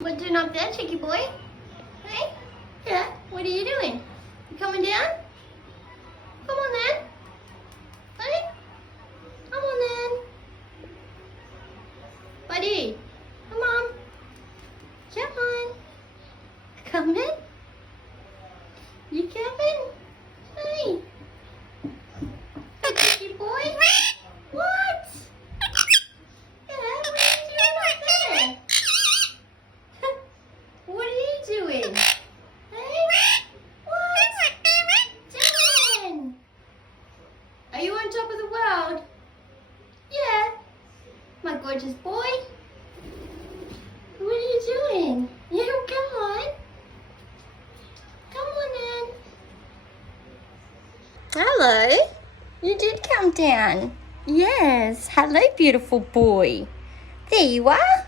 What doing up there, cheeky boy? Hey? Yeah, what are you doing? You coming down? Come on then. Hey? Come on then. Buddy, come on. Come on. Coming? You coming? Hey. Hey, cheeky boy. What? Yeah, what are you doing up there? What are you doing? Hey? What? Dylan! Are you on top of the world? Yeah. My gorgeous boy. What are you doing? You come on. Come on in. Hello. You did come down. Yes. Hello, beautiful boy. There you are.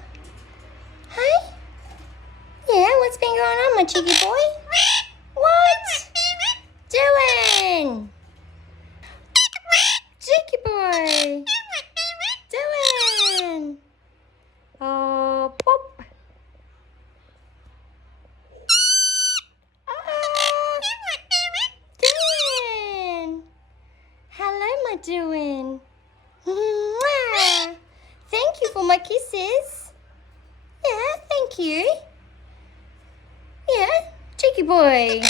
Hey? Yeah, what's been going on, my cheeky boy? What? Doing? Cheeky boy. Doing? Oh, pop. Oh, doing? Hello, my doing? Mwah. Thank you for my kisses. Yeah, thank you. Yeah, cheeky boy.